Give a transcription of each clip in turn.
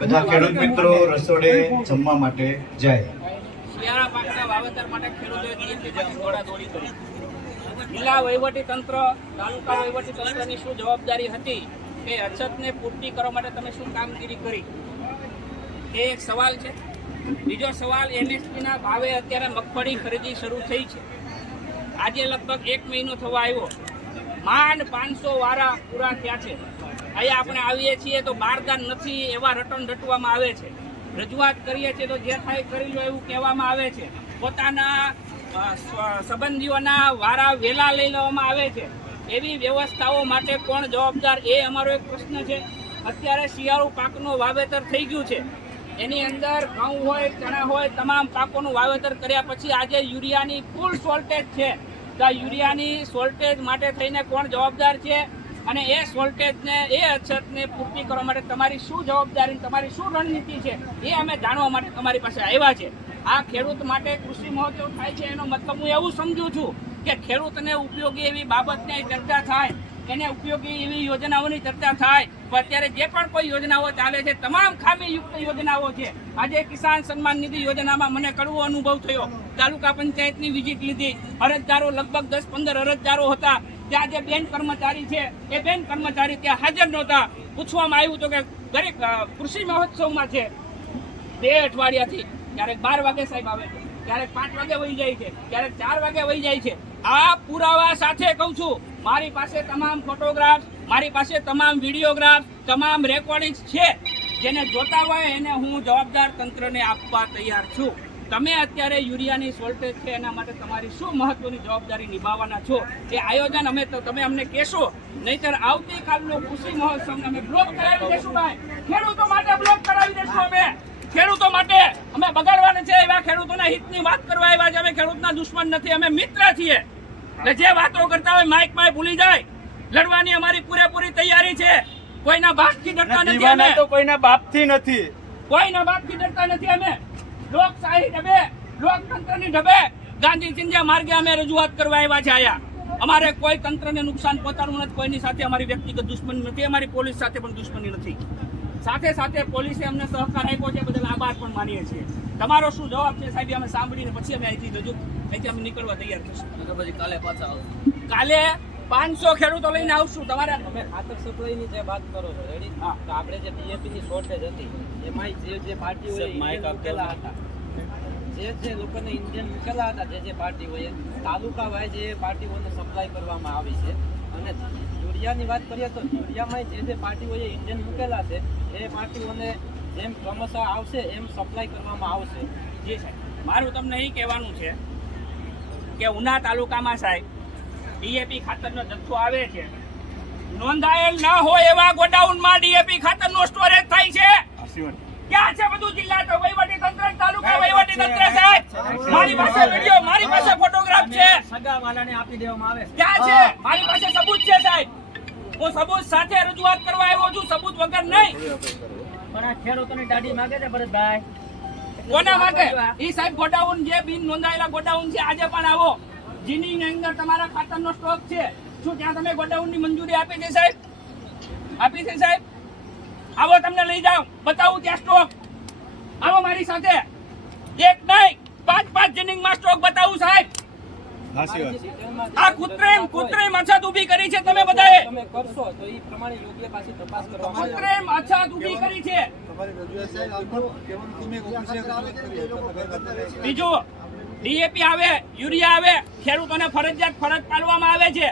બધા ખેડૂત મિત્રો રસોડે જમવા માટે જાય. શિયાળા પાકના વાવેતર માટે ખેડૂતોએ કરી. જિલ્લા વહીવટી તંત્ર તાલુકા વહીવટી તંત્રની શું જવાબદારી હતી કે અછતને પૂર્તિ કરવા માટે તમે શું કામગીરી કરી? એ એક સવાલ છે. બીજો સવાલ NSP ના ભાવે અત્યારે મગફળી ખરીદી શરૂ થઈ છે. આજે લગભગ એક મહિનો થવા આવ્યો. માંડ પાંચસો વારા પૂરા થયા છે. અહીંયા આપણે આવીએ છીએ તો બારદાન નથી, એવા રટણ રટવામાં આવે છે. રજૂઆત કરીએ છીએ તો જે થાય કરી લો એવું કહેવામાં આવે છે. પોતાના સંબંધીઓના વારા વેલા લઈ લેવામાં આવે છે. એવી વ્યવસ્થાઓ માટે કોણ જવાબદાર એ અમારો એક પ્રશ્ન છે. અત્યારે શિયાળુ પાકનું વાવેતર થઈ ગયું છે. એની અંદર ઘઉં હોય, ચણા હોય, તમામ પાકોનું વાવેતર કર્યા પછી આજે યુરિયાની ફૂલ શોર્ટેજ છે. તો યુરિયાની શોર્ટેજ માટે થઈને કોણ જવાબદાર છે? અને એ શોર્ટેજને એ અછતને પૂર્તિ કરવા માટે તમારી શું જવાબદારી તમારી શું રણનીતિ છે? એ અમે જાણવા માટે તમારી પાસે આવ્યા છે. આ ખેડૂત માટે કૃષિ મહોત્સવ થાય છે એનો મતલબ હું એવું સમજુ છું કે ખેડૂતને ઉપયોગી એવી બાબતને ચર્ચા થાય. એને ઉપયોગી એવી યોજનાઓની ચર્ચા થાય. અત્યારે જે પણ કોઈ યોજનાઓ ચાલે છે, તમામ ખામીયુક્ત યોજનાઓ છે. આજે કિસાન સન્માન નિધિ યોજનામાં મને કડવો અનુભવ થયો. તાલુકા પંચાયતની વિઝિટ લીધી. અરજદારો લગભગ દસ પંદર અરજદારો હતા. ત્યાં જે બેન કર્મચારી છે, એ બેન કર્મચારી ત્યાં હાજર નહોતા. પૂછવામાં આવ્યું તો કે દરેક કૃષિ મહોત્સવમાં છે. બે અઠવાડિયાથી, ક્યારેક બાર વાગે સાહેબ આવે છે. ક્યારેક પાંચ વાગે વહી જાય છે, ક્યારેક ચાર વાગે વહી જાય છે. આ પુરાવા સાથે કહું છું, મારી પાસે તમામ ફોટોગ્રાફ મારી પાસે તમામ વિડીયોગ્રાફ તમામ રેકોર્ડિંગ્સ છે. જેને જોતા હોય એને હું જવાબદાર તંત્રને આપવા તૈયાર છું. તમે અત્યારે યુરિયાની શોર્ટેજ છે, એના માટે તમારી શું મહત્વની જવાબદારી નિભાવવાના છો? એ આયોજન અમે તો, તમે અમને કહેશો. નહીતર આવતીકાલનો કૃષિ મહોત્સવને અમે બ્લોક કરાવી દેશું, ભાઈ. ખેડૂતો માટે બ્લોક કરાવી દેશું અમે. અમે બગાડવાના છે એવા ખેડૂતોના હિતની વાત કરવા આવ્યા છે. અમે ખેડૂતના દુશ્મન નથી. અમે મિત્ર છીએ. એટલે જે વાતો કરતા હોય માઇકમાં ભૂલી જાય. લડવાની અમારી પૂરેપૂરી તૈયારી છે. કોઈના બાપથી ડરતા નથી અમે. તો કોઈના બાપથી નથી. કોઈના બાપથી ડરતા નથી અમે. લોકશાહી ઢબે લોકતંત્રની ઢબે. ગાંધી ચિંધ્યા માર્ગે અમે રજૂઆત કરવા આવ્યા છે આયા. અમારે કોઈ તંત્રને નુકસાન પહોંચાડવું નથી. કોઈની સાથે અમારી વ્યક્તિગત દુશ્મની નથી. અમારી પોલીસ સાથે પણ દુશ્મની નથી. સાથે સાથે પોલીસે અમને સહકાર આપ્યો છે બદલ આભાર પણ માનીએ છીએ. તમારો શું જવાબ છે સાહેબ? અમે સાંભળીને પછી અમે અહીંથી રજૂ અહીંથી અમે નીકળવા તૈયાર થશું. પછી કાલે પાછા આવશું. કાલે પાંચસો ખેડૂતો લઈને આવશું. તમારે તમે ખાતર સપ્લાયની જે વાત કરો છો રેડી તો આપણે જે ડીએપી ની શોર્ટેજ હતી એમાં જે જે પાર્ટી હોય માઇક આપેલા હતા. જે જે લોકોને ઇન્ડિયન મૂકેલા હતા જે જે પાર્ટીઓએ તાલુકા વાઇઝ એ પાર્ટીઓને સપ્લાય કરવામાં આવી છે. અને યુરિયાની વાત કરીએ તો યુરિયામાં જે જે પાર્ટીઓએ ઇન્ડિયન મૂકેલા છે. એ પાર્ટીઓને જેમ ક્રમશઃ આવશે એમ સપ્લાય કરવામાં આવશે. જી સાહેબ. મારું તમને એ કહેવાનું છે કે ઉના તાલુકામાં સાહેબ ડીએપી ખાતરનો જથ્થો આવે છે. નોંધાયેલ ન હોય એવા ગોડાઉનમાં ડીએપી ખાતરનો સ્ટોરેજ થાય છે. ક્યાં છે બધું જિલ્લા તો? વહીવટી તંત્ર તાલુકા વહીવટી તંત્ર સાહેબ. મારી પાસે વિડિયો મારી પાસે ફોટોગ્રાફ છે. સગા વાલાને આપી દેવામાં આવે ક્યાં છે? મારી પાસે સબૂત છે સાહેબ. હું સબૂત સાથે રજૂઆત કરવા આવ્યો છું સબૂત વગર નહીં. પણ આ ખેડૂતોની દાઢી માંગે છે ભરતભાઈ. કોના માટે ઈ સાહેબ ગોડાઉન જે બિન નોંધાયેલા ગોડાઉન છે આજે પણ આવો. જેની અંદર તમારા ખાતરનો સ્ટોક છે. શું ત્યાં તમે ગોડાઉનની મંજૂરી આપી છે સાહેબ? આપી છે સાહેબ? આવો તમને લઈ જાઉં. બતાવું ત્યાં સ્ટોક. આવો મારી સાથે. એક નહીં પાંચ પાંચ જિનિંગમાં સ્ટોક બતાવું સાહેબ. આ કૃત્રિમ કૃત્રિમ અછત ઊભી કરી છે તમે બધાએ. તમે કરશો તો એ પ્રમાણે યોગ્ય પાછી તપાસ કરવામાં કૃત્રિમ અછત ઊભી કરી છે. બીજું ડીએપી આવે યુરિયા આવે ખેડૂતોને ફરજિયાત ફરજ પાડવામાં આવે છે.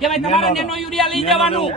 કે ભાઈ તમારે નેનો યુરિયા લઈ જવાનું?